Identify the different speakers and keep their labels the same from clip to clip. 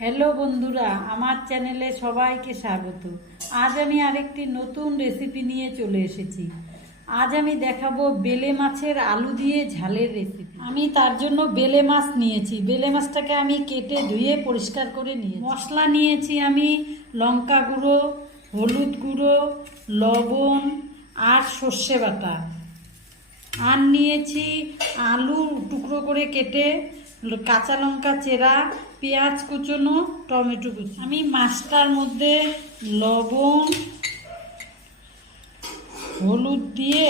Speaker 1: Hello বন্ধুরা, আমার চ্যানেলে সবাইকে স্বাগত। আজ আমি আরেকটি নতুন রেসিপি নিয়ে চলে এসেছি। আজ আমি দেখাবো বেলে মাছের আলু দিয়ে ঝালের রেসিপি আমি তার জন্য বেলে মাছ নিয়েছি। বেলে মাছটাকে আমি কেটে ধুয়ে পরিষ্কার করে নিয়ে মশলা নিয়েছি আমি লঙ্কা গুঁড়ো, হলুদ গুঁড়ো, লবণ আর সর্ষে বাটা। আর নিয়েছি আলু টুকরো করে কেটে কাঁচা লঙ্কা, চেরা, পেঁয়াজ কুচনো, টমেটো কুচি আমি মাছটার মধ্যে লবণ, হলুদ দিয়ে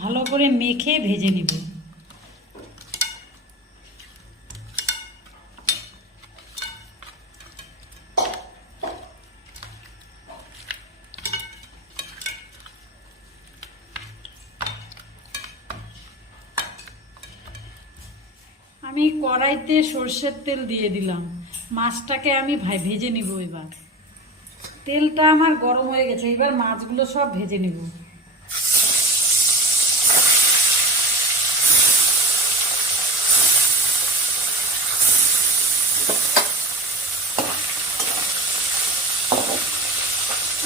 Speaker 1: ভালো করে মেখে ভেজে নেব। আমি কড়াইতে সর্ষের তেল দিয়ে দিলাম। মাছটাকে আমি ভাই- ভেজে নিব এবার। তেলটা আমার গরম হয়ে গেছে, এবার মাছগুলো সব ভেজে নিব।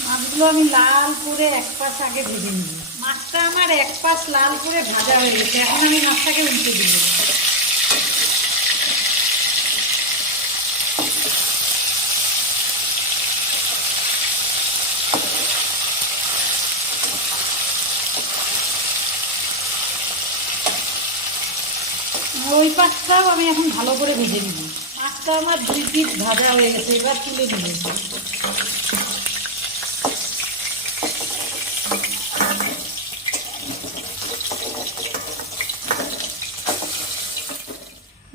Speaker 1: মাছগুলো আমি লাল করে এক পাশ আগে ভেজে নিব। মাছটা আমার এক পাশ লাল করে ভাজা হয়ে গেছে, এখন আমি মাছটাকে উল্টে দিব। ওই পাশটাও আমি এখন ভালো করে ভেজে নিব। মাছটা আমার দুই পিস ভাজা হয়ে গেছে, এবার তুলে নেব।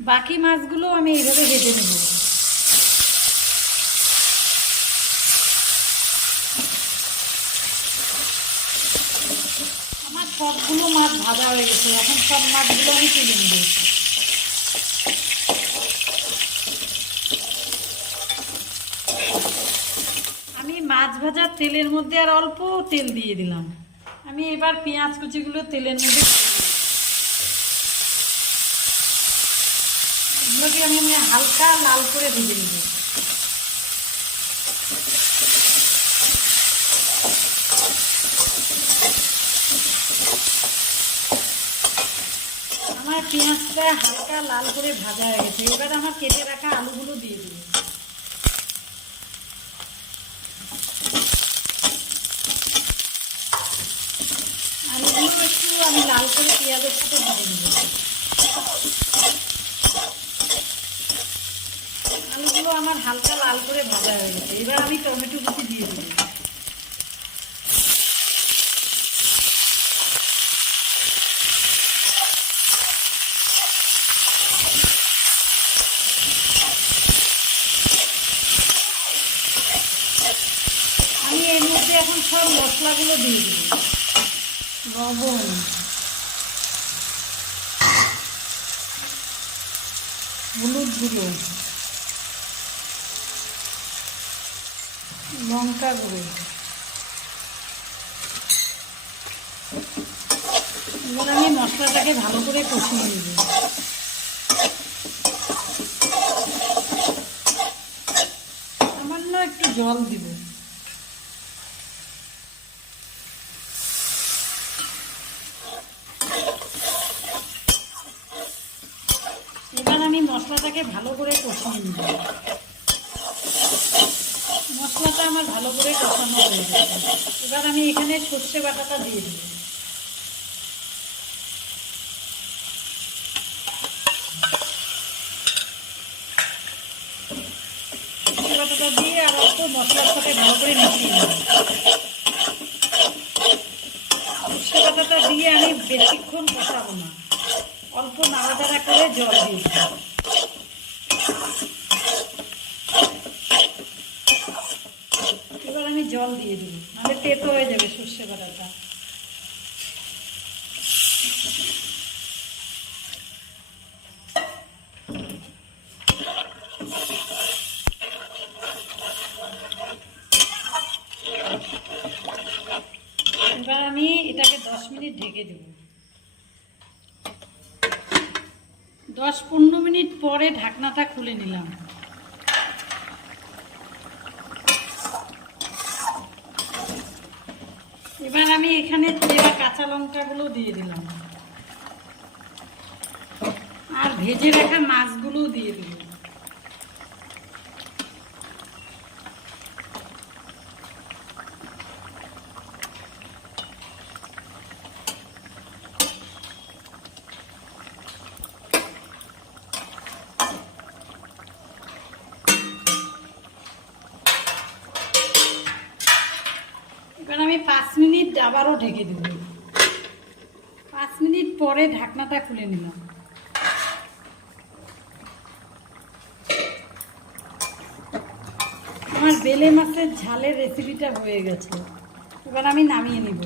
Speaker 1: বাকি মাছগুলো আমি এইভাবে ভেজে নেব। আমার সবগুলো মাছ ভাজা হয়ে গেছে, এখন সব মাছগুলো আমি তুলে নেব আমি মাছ ভাজার তেলের মধ্যে আর অল্প তেল দিয়ে দিলাম। আমি এবার পেঁয়াজ কুচিগুলো তেলের মধ্যে এগুলোকে আমি হালকা লাল করে ভেজে নেব। আমার পেঁয়াজটা হালকা লাল করে ভাজা হয়ে গেছে। এবার আমার কেটে রাখা আলুগুলো দিয়ে দেবো আলুগুলো একটু আমি লাল করে পেঁয়াজের সাথে ভেজে নেব। আলুগুলো আমার হালকা লাল করে ভাজা হয়ে গেছে। এবার আমি টমেটো কুচি দিয়ে দেবো। আমি এর মধ্যে এখন সব মশলাগুলো দিয়ে দেবো। লবণ হলুদ গুঁড়ো, লঙ্কা গুঁড়ো, এবার আমি মশলাটাকে ভালো করে কষিয়ে নেব। সামান্য একটু জল দিব এবার আমি মশলাটাকে ভালো করে কষিয়ে নেব মশলাটা আমার ভালো করে কষানো হয়ে গেছে। এবার আমি এখানে সর্ষে বাটাটা দিয়ে দেবো সর্ষে দিয়ে ভালো করে মিশিয়ে দিয়ে আমি বেশিক্ষণ কষাবো না। অল্প নাড়াচাড়া করে জল দিয়ে দেবো এবার আমি জল দিয়ে দেবো, নাহলে তেতো হয়ে যাবে সর্ষে বাটাটা। এবার আমি এটাকে দশ মিনিট ঢেকে দেবো। দশ পনেরো মিনিট পরে ঢাকনাটা খুলে নিলাম। আমি এখানে চেরা কাঁচা লঙ্কাগুলো দিয়ে দিলাম। আর ভেজে রাখা মাছগুলোও দিয়ে দিলাম। এবার আমি পাঁচ মিনিট আবারও ঢেকে দেব। পাঁচ মিনিট পরে ঢাকনাটা খুলে নিলাম। আমার বেলে মাছের ঝালের রেসিপিটা হয়ে গেছে। এবার আমি নামিয়ে নিব।